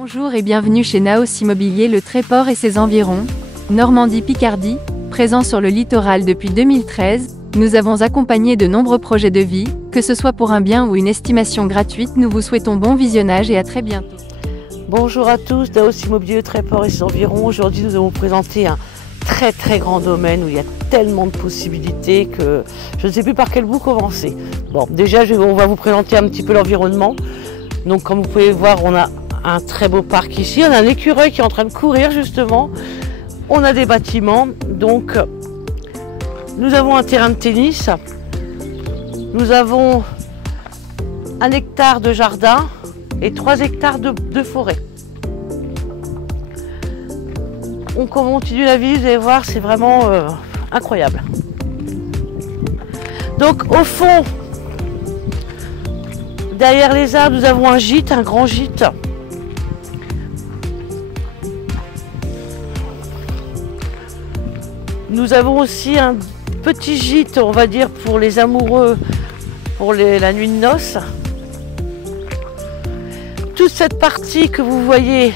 Bonjour et bienvenue chez Naos Immobilier Le Tréport et ses environs, Normandie-Picardie, présent sur le littoral depuis 2013, nous avons accompagné de nombreux projets de vie, que ce soit pour un bien ou une estimation gratuite, nous vous souhaitons bon visionnage et à très bientôt. Bonjour à tous, Naos Immobilier Le Tréport et ses environs. Aujourd'hui nous allons vous présenter un très grand domaine où il y a tellement de possibilités que je ne sais plus par quel bout commencer. Bon, déjà on va vous présenter un petit peu l'environnement. Donc comme vous pouvez voir, on a un très beau parc ici, on a un écureuil qui est en train de courir justement, on a des bâtiments, donc nous avons un terrain de tennis, nous avons 1 hectare de jardin et 3 hectares de forêt. On continue la visite, vous allez voir, c'est vraiment incroyable. Donc au fond, derrière les arbres, nous avons un gîte, un grand gîte. Nous avons aussi un petit gîte, on va dire, pour les amoureux, pour la nuit de noces. Toute cette partie que vous voyez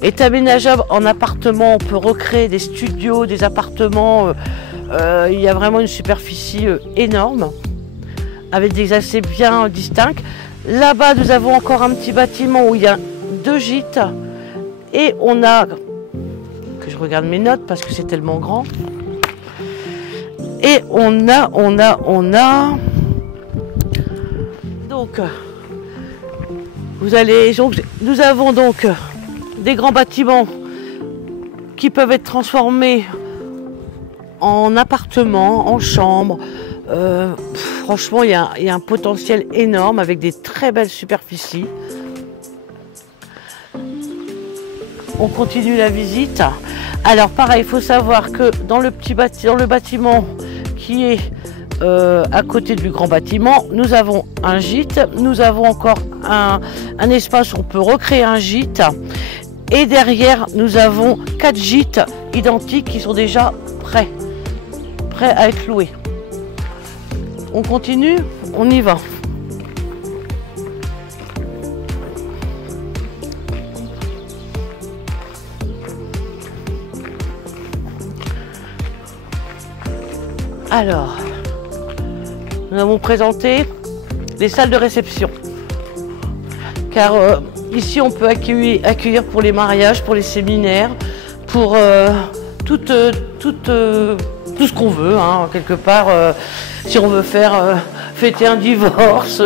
est aménageable en appartements. On peut recréer des studios, des appartements. Il y a vraiment une superficie énorme, avec des accès bien distincts. Là-bas, nous avons encore un petit bâtiment où il y a 2 gîtes. Et on a, que je regarde mes notes parce que c'est tellement grand. Et on a. Donc, nous avons donc des grands bâtiments qui peuvent être transformés en appartements, en chambres. Franchement, il y a un potentiel énorme avec des très belles superficies. On continue la visite. Alors pareil, il faut savoir que dans le bâtiment qui est à côté du grand bâtiment, nous avons un gîte, nous avons encore un espace où on peut recréer un gîte. Et derrière, nous avons 4 gîtes identiques qui sont déjà prêts à être loués. On continue, on y va. Alors, nous avons présenté les salles de réception. Car ici, on peut accueillir pour les mariages, pour les séminaires, pour tout ce qu'on veut, hein, quelque part. Si on veut faire fêter un divorce,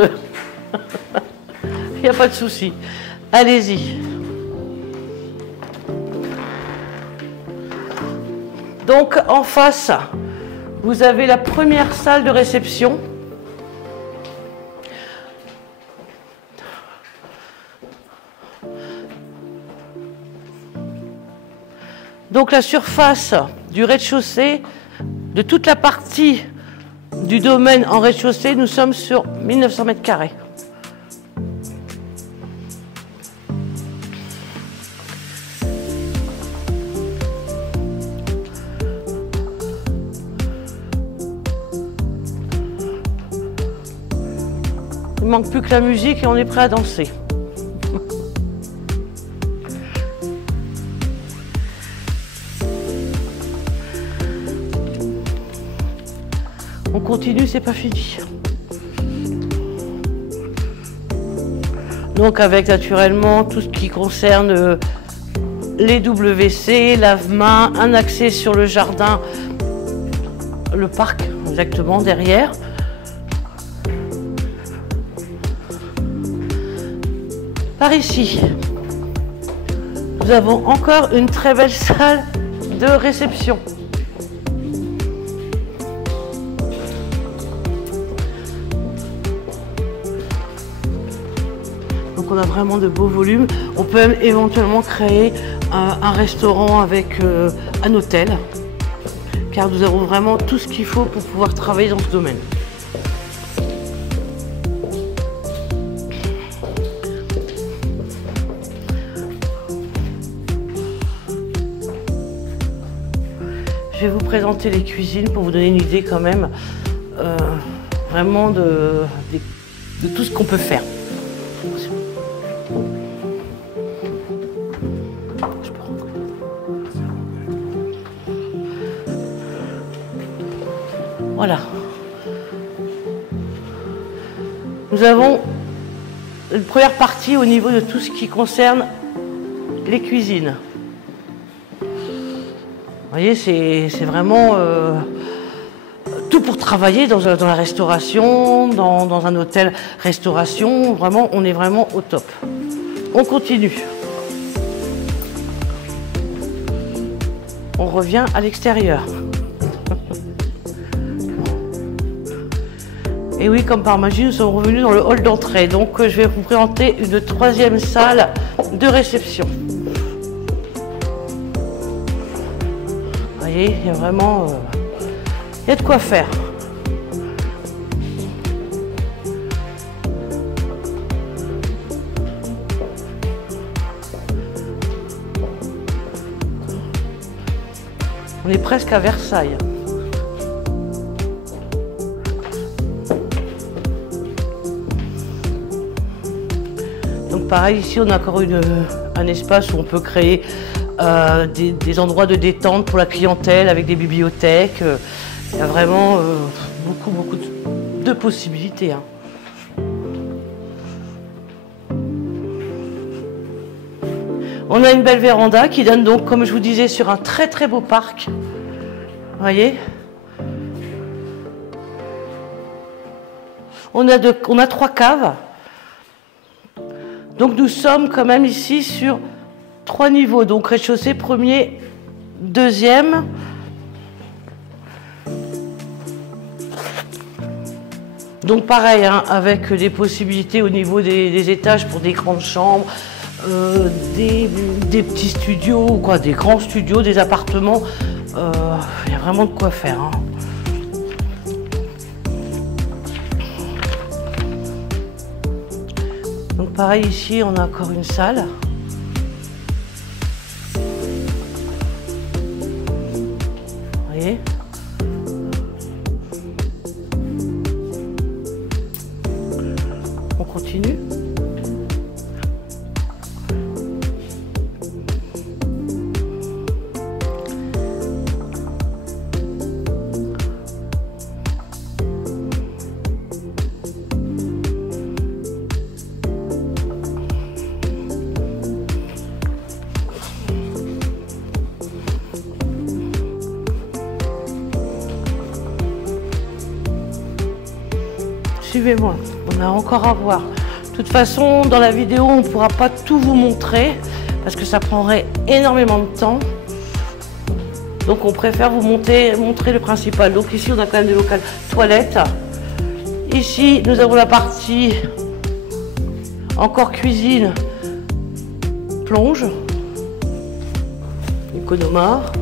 il n'y a pas de souci. Allez-y. Donc en face, vous avez la première salle de réception. Donc la surface du rez-de-chaussée, de toute la partie du domaine en rez-de-chaussée, nous sommes sur 1900 mètres carrés. Il ne manque plus que la musique et on est prêt à danser. On continue, c'est pas fini. Donc avec naturellement tout ce qui concerne les WC, lave-mains, un accès sur le jardin, le parc exactement derrière. Par ici, nous avons encore une très belle salle de réception. Donc on a vraiment de beaux volumes. On peut même éventuellement créer un restaurant avec un hôtel, car nous avons vraiment tout ce qu'il faut pour pouvoir travailler dans ce domaine. Je vais vous présenter les cuisines pour vous donner une idée quand même vraiment de tout ce qu'on peut faire. Voilà. Nous avons une première partie au niveau de tout ce qui concerne les cuisines. Vous voyez, c'est vraiment tout pour travailler dans la restauration, dans un hôtel restauration. Vraiment, on est vraiment au top. On continue. On revient à l'extérieur. Et oui, comme par magie, nous sommes revenus dans le hall d'entrée. Donc, je vais vous présenter une troisième salle de réception. Vous voyez, il y a vraiment... il y a de quoi faire. On est presque à Versailles. Donc pareil, ici on a encore un espace où on peut créer des endroits de détente pour la clientèle avec des bibliothèques. Il y a vraiment beaucoup de possibilités. Hein. On a une belle véranda qui donne donc, comme je vous disais, sur un très beau parc. Vous voyez ? On a 3 caves. Donc nous sommes quand même ici sur 3 niveaux. Donc rez-de-chaussée, premier, deuxième. Donc pareil, hein, avec des possibilités au niveau des étages pour des grandes chambres, des petits studios, quoi, des grands studios, des appartements. Il y a vraiment de quoi faire. Hein. Donc pareil, ici, on a encore une salle. Vous voyez ? On continue. Suivez-moi, on a encore à voir. De toute façon, dans la vidéo, on ne pourra pas tout vous montrer parce que ça prendrait énormément de temps. Donc on préfère vous montrer le principal. Donc ici, on a quand même des locales toilettes. Ici, nous avons la partie encore cuisine, plonge, économar.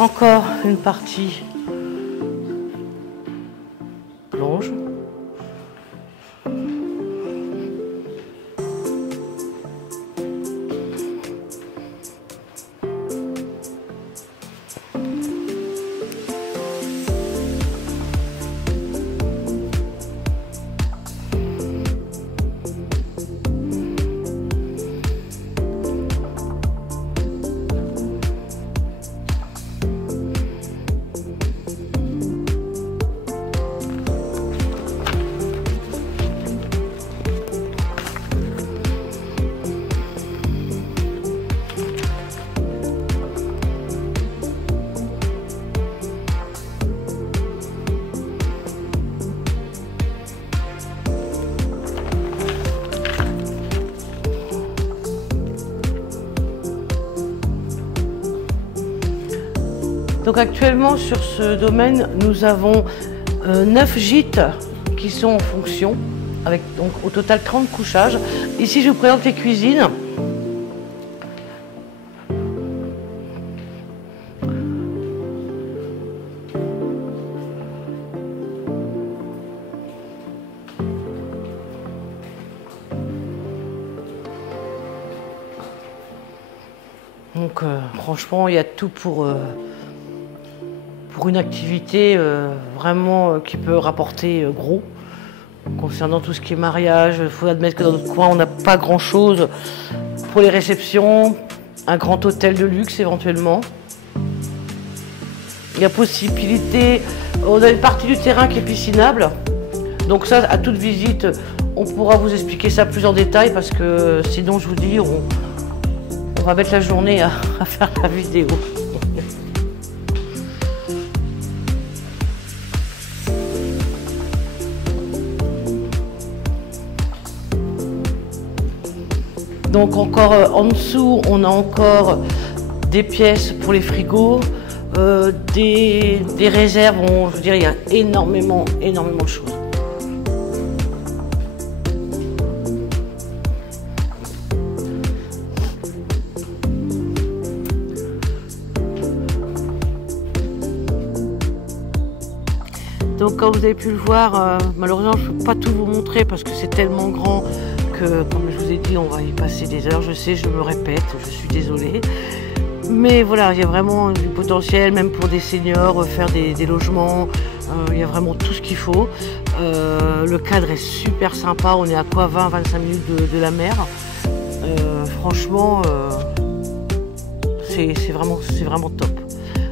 Encore une partie plonge. Donc actuellement sur ce domaine, nous avons 9 gîtes qui sont en fonction, avec donc au total 30 couchages. Ici je vous présente les cuisines. Donc franchement, il y a tout pour une activité vraiment qui peut rapporter gros. Concernant tout ce qui est mariage, il faut admettre que dans notre coin, on n'a pas grand-chose pour les réceptions, un grand hôtel de luxe éventuellement. Il y a possibilité, on a une partie du terrain qui est piscinable. Donc ça, à toute visite, on pourra vous expliquer ça plus en détail parce que sinon, je vous dis, on va mettre la journée à faire la vidéo. Donc encore en dessous, on a encore des pièces pour les frigos, des réserves. Je veux dire, il y a énormément de choses. Donc comme vous avez pu le voir, malheureusement je ne peux pas tout vous montrer parce que c'est tellement grand que, comme je vous ai dit, on va y passer des heures. Je sais, je me répète, je suis désolée. Mais voilà, il y a vraiment du potentiel, même pour des seniors, faire des logements. Il y a vraiment tout ce qu'il faut. Le cadre est super sympa, on est à quoi 20-25 minutes de la mer. Franchement, c'est vraiment top.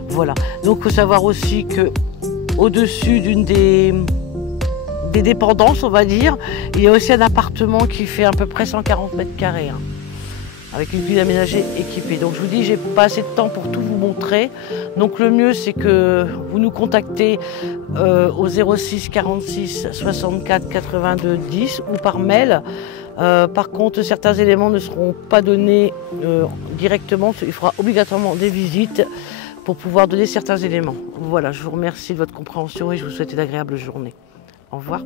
Voilà. Donc il faut savoir aussi que au-dessus d'une des dépendances, on va dire, il y a aussi un appartement qui fait à peu près 140 mètres carrés, hein, avec une cuisine aménagée équipée. Donc je vous dis, j'ai pas assez de temps pour tout vous montrer. Donc le mieux, c'est que vous nous contactez au 06 46 64 82 10 ou par mail. Par contre, certains éléments ne seront pas donnés directement. Il faudra obligatoirement des visites pour pouvoir donner certains éléments. Voilà, je vous remercie de votre compréhension et je vous souhaite une agréable journée. Au revoir.